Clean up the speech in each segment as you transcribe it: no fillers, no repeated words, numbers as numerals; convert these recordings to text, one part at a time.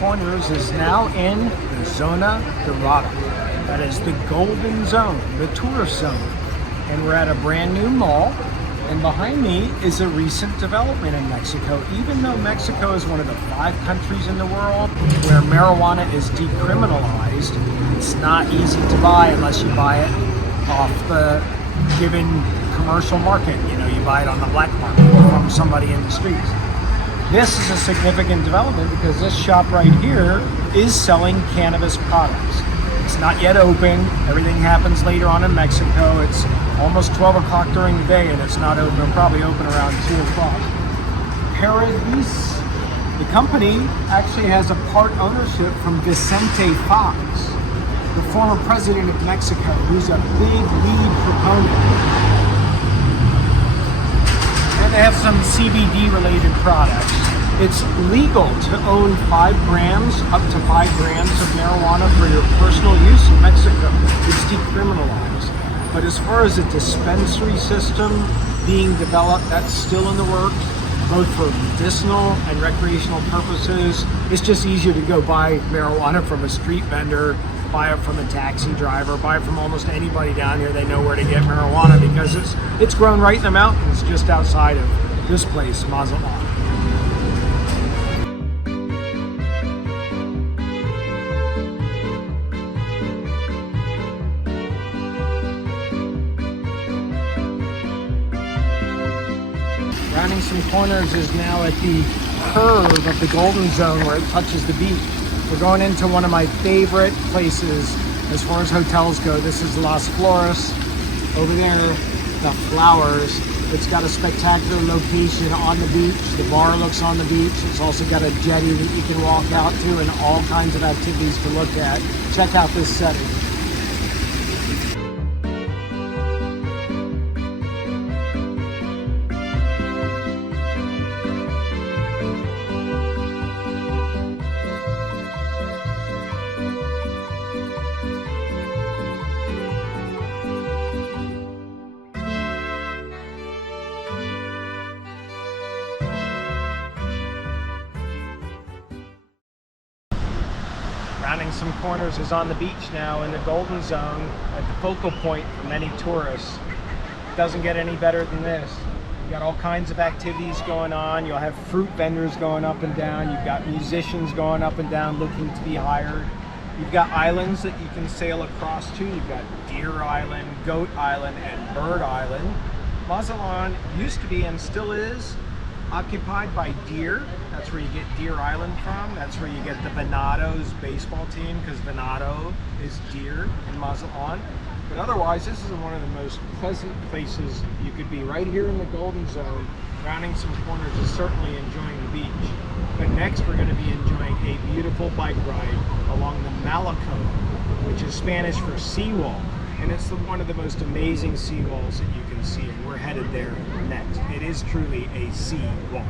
Corners is now in the Zona Dorada. That is the golden zone, the tourist zone. And we're at a brand new mall. And behind me is a recent development in Mexico. Even though Mexico is one of the 5 countries in the world where marijuana is decriminalized, it's not easy to buy unless you buy it off the given commercial market. You know, you buy it on the black market from somebody in the streets. This is a significant development because this shop right here is selling cannabis products. It's not yet open. Everything happens later on in Mexico. It's almost 12 o'clock during the day and it's not open. It'll probably open around 2 o'clock. Paradis, the company actually has a part ownership from Vicente Fox, the former president of Mexico, who's a big lead proponent. And they have some CBD related products. It's legal to own 5 grams, up to 5 grams of marijuana for your personal use in Mexico. It's decriminalized. But as far as a dispensary system being developed, that's still in the works, both for medicinal and recreational purposes. It's just easier to go buy marijuana from a street vendor, buy it from a taxi driver, buy it from almost anybody down here. They know where to get marijuana because it's grown right in the mountains just outside of this place, Mazatlan. Rounding some corners is now at the curve of the Golden Zone where it touches the beach. We're going into one of my favorite places as far as hotels go. This is Las Flores. Over there, the Flowers. It's got a spectacular location on the beach. The bar looks on the beach. It's also got a jetty that you can walk out to and all kinds of activities to look at. Check out this setting. Rounding some corners is on the beach now in the Golden Zone at the focal point for many tourists. It doesn't get any better than this. You've got all kinds of activities going on. You'll have fruit vendors going up and down. You've got musicians going up and down looking to be hired. You've got islands that you can sail across to. You've got Deer Island, Goat Island, and Bird Island. Mazatlan used to be and still is occupied by deer. That's where you get Deer Island from. That's where you get the Venados baseball team, because Venado is deer in Mazatlan. But otherwise, this is one of the most pleasant places you could be, right here in the Golden Zone. Rounding some corners is certainly enjoying the beach. But next we're going to be enjoying a beautiful bike ride along the Malecon, which is Spanish for seawall. And it's one of the most amazing seawalls that you can see, and we're headed there next. It is truly a seawall.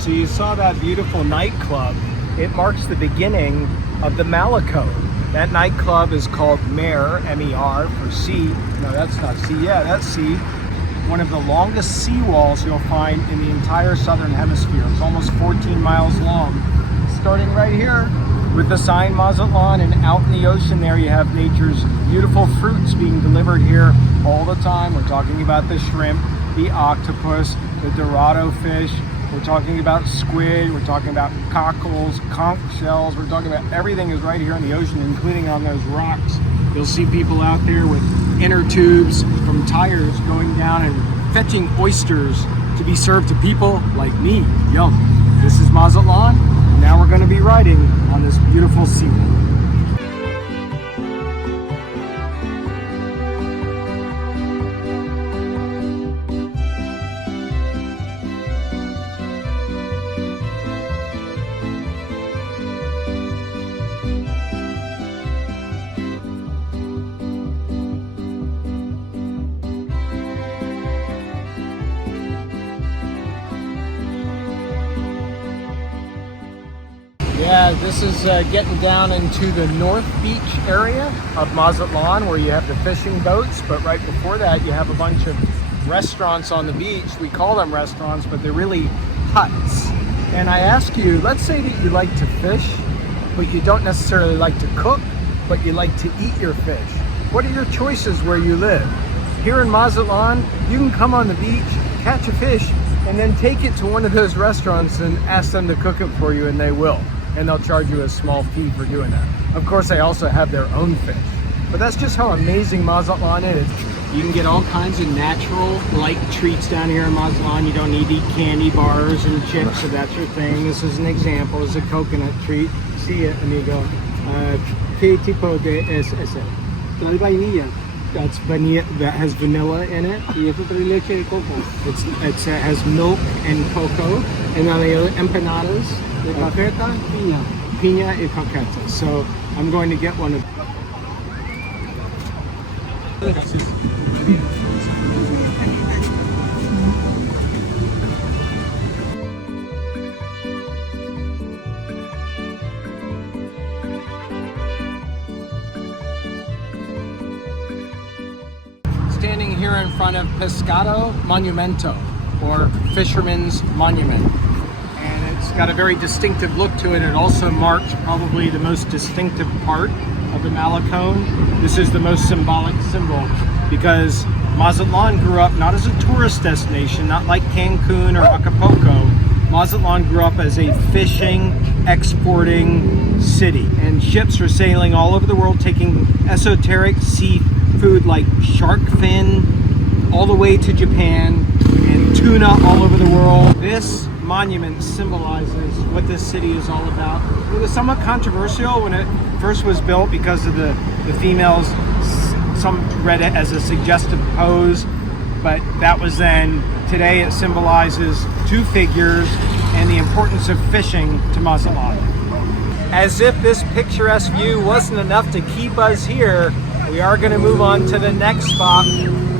So you saw that beautiful nightclub. It marks the beginning of the Malecon. That nightclub is called Mer, M-E-R, for sea. No, that's not sea. Yeah, that's sea. One of the longest seawalls you'll find in the entire southern hemisphere. It's almost 14 miles long. Starting right here with the sign Mazatlan, and out in the ocean there you have nature's beautiful fruits being delivered here all the time. We're talking about the shrimp, the octopus, the dorado fish. We're talking about squid, we're talking about cockles, conch shells, we're talking about everything is right here in the ocean, including on those rocks. You'll see people out there with inner tubes from tires going down and fetching oysters to be served to people like me. Yum. This is Mazatlan, and now we're going to be riding on this beautiful seawall. Yeah, this is getting down into the North Beach area of Mazatlan where you have the fishing boats, but right before that you have a bunch of restaurants on the beach. We call them restaurants, but they're really huts. And I ask you, let's say that you like to fish, but you don't necessarily like to cook, but you like to eat your fish. What are your choices where you live? Here in Mazatlan, you can come on the beach, catch a fish, and then take it to one of those restaurants and ask them to cook it for you, and they will. And they'll charge you a small fee for doing that. Of course, they also have their own fish. But that's just how amazing Mazatlan is. You can get all kinds of natural light treats down here in Mazatlan. You don't need to eat candy bars and chips if that's your thing. This is an example. This is a coconut treat. See it, amigo. ¿Qué tipo de es ese? Trae vainilla. That's vanilla, that has vanilla in it. Y eso trae leche de coco. It has milk and cocoa. And then the empanadas. De cajeta, piña. Piña y cajeta. So I'm going to get one of standing here in front of Pescado Monumento, or Fisherman's Monument. And it's got a very distinctive look to it. It also marks probably the most distinctive part of the Malecon. This is the most symbolic symbol because Mazatlan grew up not as a tourist destination, not like Cancun or Acapulco. Mazatlan grew up as a fishing, exporting city. And ships are sailing all over the world taking esoteric seafood like shark fin all the way to Japan and tuna all over the world. This monument symbolizes what this city is all about. It was somewhat controversial when it first was built because of the females. Some read it as a suggestive pose, but that was then. Today it symbolizes two figures and the importance of fishing to Mazatlan. As if this picturesque view wasn't enough to keep us here, we are going to move on to the next spot,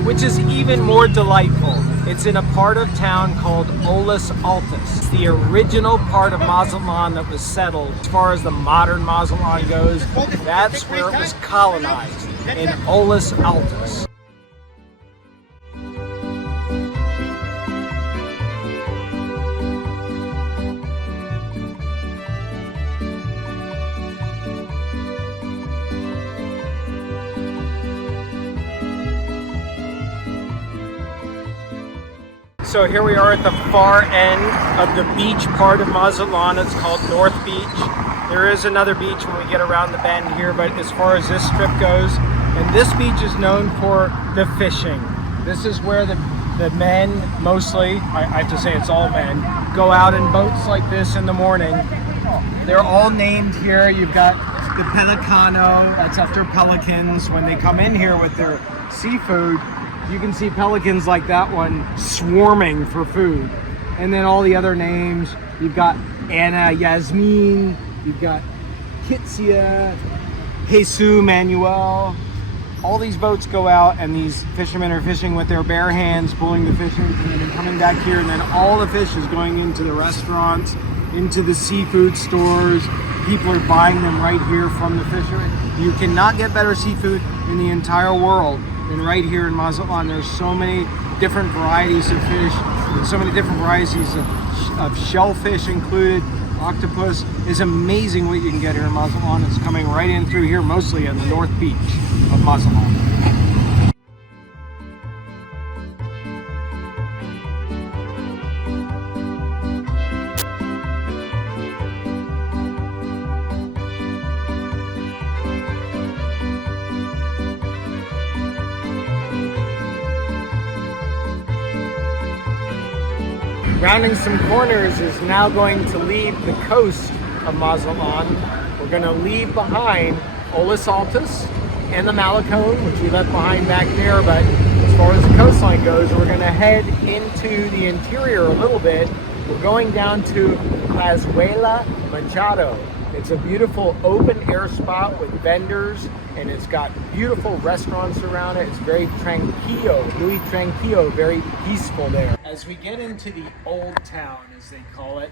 which is even more delightful. It's in a part of town called Olas Altas. It's the original part of Mazatlan that was settled. As far as the modern Mazatlan goes, that's where it was colonized, in Olas Altas. So here we are at the far end of the beach part of Mazatlan. It's called North Beach. There is another beach when we get around the bend here, but as far as this strip goes, and this beach is known for the fishing. This is where the men, mostly, I have to say it's all men, go out in boats like this in the morning. They're all named here. You've got the Pelicano, that's after pelicans. When they come in here with their seafood, you can see pelicans like that one swarming for food. And then all the other names, you've got Anna, Yasmin, you've got Kitsia, Jesus, Manuel. All these boats go out and these fishermen are fishing with their bare hands, pulling the fish in and then coming back here, and then all the fish is going into the restaurants, into the seafood stores. People are buying them right here from the fishermen. You cannot get better seafood in the entire world than right here in Mazatlan. There's so many different varieties of fish, and so many different varieties of shellfish included. Octopus is amazing what you can get here in Mazatlan. It's coming right in through here, mostly on the North Beach of Mazatlan. Rounding some corners is now going to leave the coast of Mazatlan. We're going to leave behind Olas Altas and the Malecon, which we left behind back there, but as far as the coastline goes, we're going to head into the interior a little bit. We're going down to Plazuela Machado. It's a beautiful open air spot with vendors, and it's got beautiful restaurants around it. It's very tranquilo, muy tranquilo, very peaceful there. As we get into the old town, as they call it,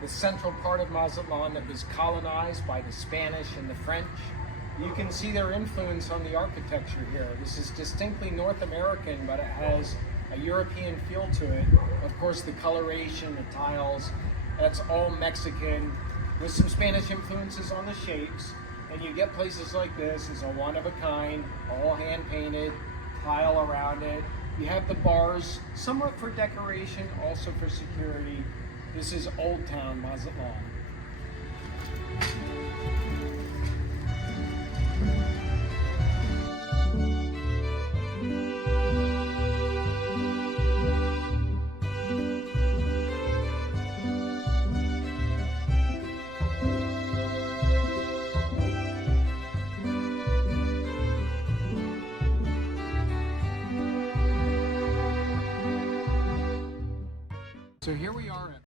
the central part of Mazatlan that was colonized by the Spanish and the French, you can see their influence on the architecture here. This is distinctly North American, but it has a European feel to it. Of course, the coloration, the tiles, That's all Mexican with some Spanish influences on the shapes. And you get places like this, is a one of a kind, all hand painted, tile around it. You have the bars, somewhat for decoration, also for security. This is Old Town Mazatlan. So here we are